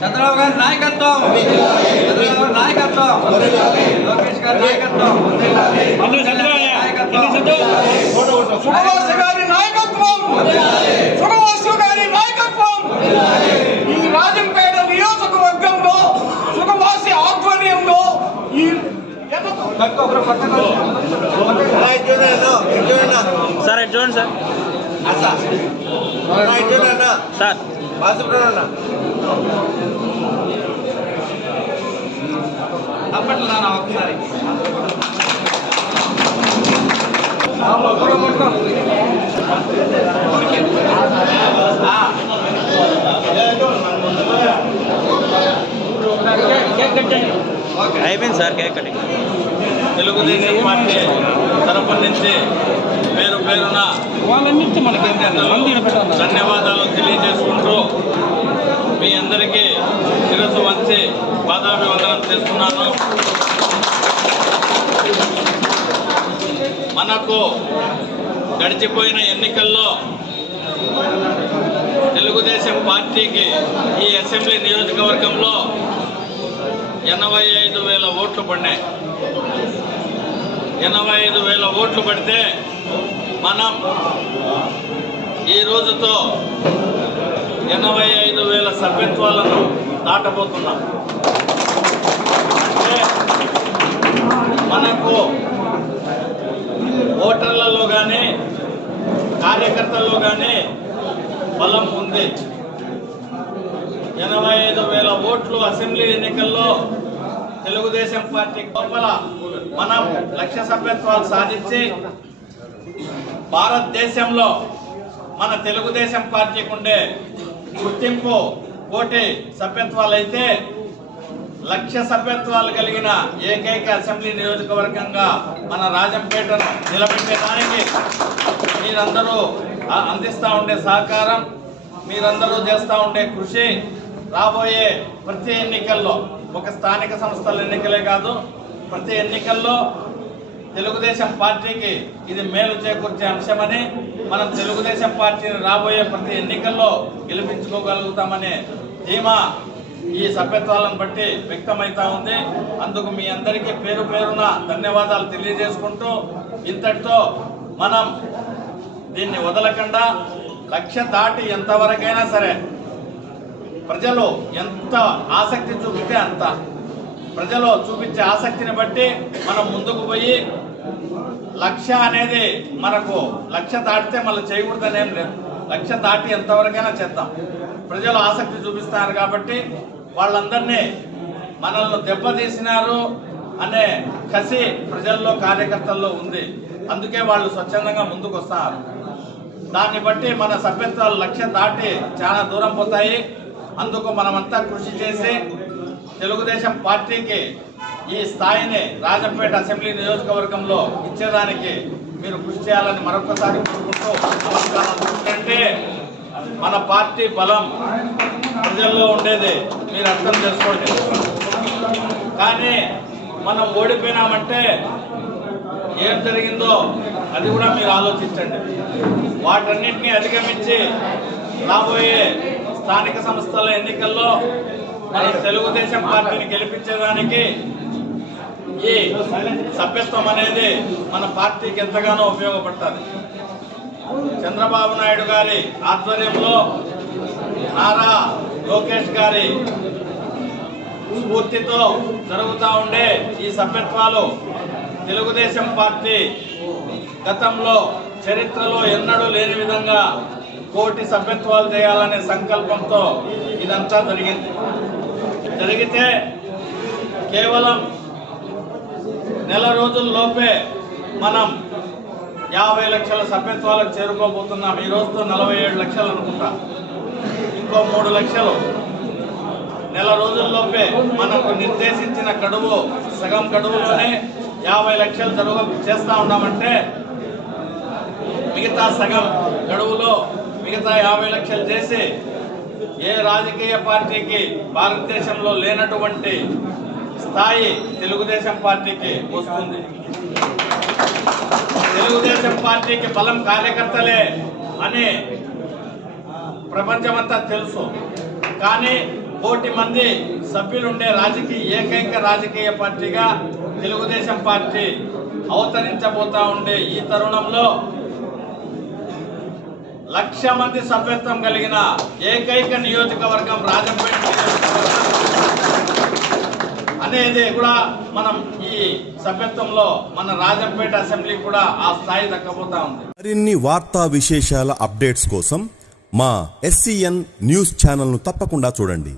చంద్రబాబు గారి నాయకత్వం. చంద్రబాబు గారి నాయకత్వం. లోకేష్ గారి నాయకత్వం. నాయకత్వం సుఖవాసు గారి నాయకత్వం. సుఖవాసు గారి నాయకత్వం. ఈ రాజంపేట నియోజకవర్గంలో సుఖవాసి ఆధ్వర్యంలో ఈ సార్ చూడండి సార్. సార్ తప్పట్లు నాన్న ఒకసారి నుంచి పేరు పేరున ధన్యవాదాలు తెలియజేసుకుంటూ మీ అందరికీ శిరస్సు వంచి పాదాభివందనం చేస్తున్నాను. మనకు గడిచిపోయిన ఎన్నికల్లో తెలుగుదేశం పార్టీకి ఈ అసెంబ్లీ నియోజకవర్గంలో ఎనభై ఐదు వేల ఓట్లు పడినాయి. ఎనభై ఐదు వేల ఓట్లు పడితే మనం ఈ రోజుతో ఎనభై ఐదు వేల సభ్యత్వాలను దాటబోతున్నాం. అంటే మనకు ఓటర్లలో కానీ కార్యకర్తల్లో కానీ బలం ఉంది. ఎనభై ఐదు వేల ఓట్లు అసెంబ్లీ ఎన్నికల్లో తెలుగుదేశం పార్టీ లోపల మనం లక్ష సభ్యత్వాలు సాధించి భారతదేశంలో మన తెలుగుదేశం పార్టీకి ఉండే గుర్తింపు కోటి సభ్యత్వాలు అయితే లక్ష సభ్యత్వాలు కలిగిన ఏకైక అసెంబ్లీ నియోజకవర్గంగా మన రాజంపేటను నిలబెట్టడానికి మీరందరూ అందిస్తూ ఉండే సహకారం మీరందరూ చేస్తూ ఉండే కృషి రాబోయే ప్రతి ఎన్నికల్లో ఒక స్థానిక సంస్థల ఎన్నికలే కాదు ప్రతి ఎన్నికల్లో తెలుగుదేశం పార్టీకి ఇది మేలు చేకూర్చే అంశమని మనం తెలుగుదేశం పార్టీని రాబోయే ప్రతి ఎన్నికల్లో గెలిపించుకోగలుగుతామనే ధీమా ఈ సభ్యత్వాలను బట్టి వ్యక్తమవుతా ఉంది. అందుకు మీ అందరికీ పేరు పేరున ధన్యవాదాలు తెలియజేసుకుంటూ ఇంతటితో మనం దీన్ని వదలకుండా లక్ష దాటి ఎంతవరకైనా సరే ప్రజలు ఎంత ఆసక్తి చూపితే అంత. ప్రజలు చూపించే ఆసక్తిని బట్టి మనం ముందుకు పోయి లక్ష్య అనేది మనకు లక్ష్య దాటితే మళ్ళీ చేయకూడదనేం లేదు. లక్ష్య దాటి ఎంతవరకైనా చేద్దాం. ప్రజలు ఆసక్తి చూపిస్తారు కాబట్టి వాళ్ళందరినీ మనల్ని దెబ్బతీసినారు అనే కసి ప్రజల్లో కార్యకర్తల్లో ఉంది. అందుకే వాళ్ళు స్వచ్ఛందంగా ముందుకు వస్తారు దాన్ని బట్టి మన సభ్యత్వాలు లక్ష్యం దాటి చాలా దూరం పోతాయి. అందుకు మనమంతా కృషి చేసి తెలుగుదేశం పార్టీకి ఈ స్థాయిని రాజంపేట అసెంబ్లీ నియోజకవర్గంలో ఇచ్చేదానికి మీరు కృషి చేయాలని మరొకసారి కోరుకుంటూ ఎందుకంటే మన పార్టీ బలం ప్రజల్లో ఉండేది మీరు అర్థం చేసుకోండి. కానీ మనం ఓడిపోయినామంటే ఏం జరిగిందో అది కూడా మీరు ఆలోచించండి. వాటన్నిటిని అధిగమించి రాబోయే స్థానిక సంస్థల ఎన్నికల్లో మన తెలుగుదేశం పార్టీని గెలిపించేదానికి ఈ సభ్యత్వం అనేది మన పార్టీకి ఎంతగానో ఉపయోగపడుతుంది. చంద్రబాబు నాయుడు గారి ఆధ్వర్యంలో నారా లోకేష్ గారి స్ఫూర్తితో జరుగుతూ ఉండే ఈ సభ్యత్వాలు తెలుగుదేశం పార్టీ గతంలో చరిత్రలో ఎన్నడూ లేని విధంగా కోటి సభ్యత్వాలు చేయాలనే సంకల్పంతో ఇదంతా జరిగింది. జరిగితే కేవలం నెల రోజుల్లోపే మనం యాభై లక్షల సభ్యత్వాలకు చేరుకోబోతున్నాం. ఈ రోజుతో నలభై ఏడు లక్షలు అనుకుంటా. ఇంకో మూడు లక్షలు నెల రోజుల్లోపే మనకు నిర్దేశించిన గడువు సగం గడువులోనే యాభై లక్షలు జరుగు చేస్తా ఉన్నామంటే మిగతా సగం గడువులో మిగతా యాభై లక్షలు చేసి ఏ రాజకీయ పార్టీకి భారతదేశంలో లేనటువంటి స్థాయి తెలుగుదేశం పార్టీకి వస్తుంది. తెలుగుదేశం పార్టీకి బలం కార్యకర్తలే అని ప్రపంచమంతా తెలుసు. కానీ కోటి మంది సభ్యులుండే రాజకీయ ఏకైక రాజకీయ పార్టీగా తెలుగుదేశం పార్టీ అవతరించబోతా ఉండే ఈ తరుణంలో లక్ష మంది సభ్యత్వం కలిగిన ఏకైక నియోజకవర్గం రాజంపేట అనేది కూడా మనం ఈ సభ్యత్వంలో మన రాజంపేట అసెంబ్లీ కూడా ఆ స్థాయి దక్కబోతా ఉంది. మరిన్ని వార్తా విశేషాల అప్డేట్స్ కోసం మా ఎస్సీఎన్ న్యూస్ ఛానల్ను తప్పకుండా చూడండి.